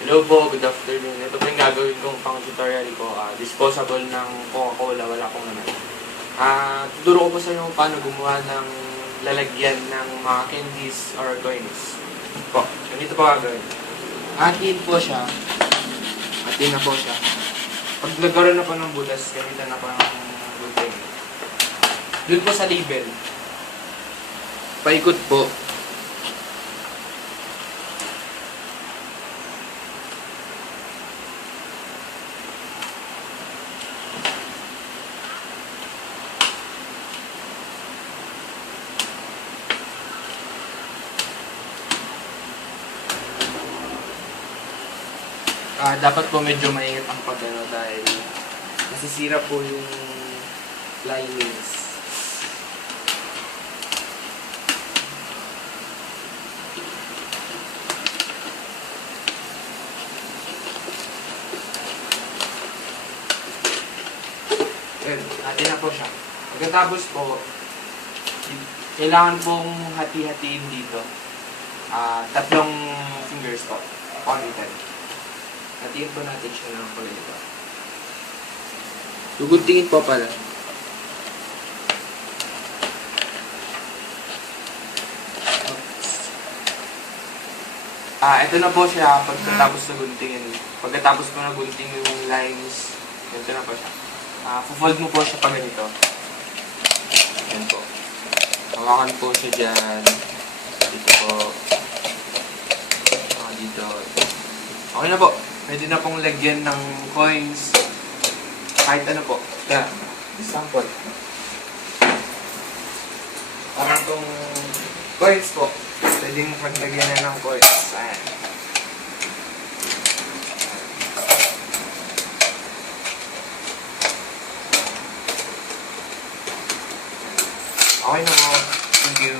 Hello po, good afternoon. Ito po yung gagawin kong pang-tutorial ko. Disposable ng Coca-Cola, wala akong naman. Tuturo ko po sa inyo kung paano gumawa ng lalagyan ng mga candies or coins. Po, ganito po gagawin. Atin po siya. Atin na po siya. Pag nagkaroon na po ng butas, gamitan na po ng bulting. Doon po sa label. Paikot po. Dapat po medyo maingat ang pagano dahil nasisira po yung linings. Well, natin na po siya. Pagkatapos po, kailangan pong hati-hatiin dito. 3 fingers po. Pangalitan. Hatiin po natin siya ng kulay ito. Guguntingin po pala. Ito na po siya pagkatapos na guntingin. Pagkatapos po na gunting yung lines, ito na po siya. Fold mo po siya pa ganito. Yan po. Hawakan po siya dyan. Dito po. Dito. Okay na po. Pwede na pong lagyan ng coins. Kahit ano po. Kaya, sample. Parang itong coins po. Pwede maglagyan na ng coins. Ayan. Okay na po. Thank you.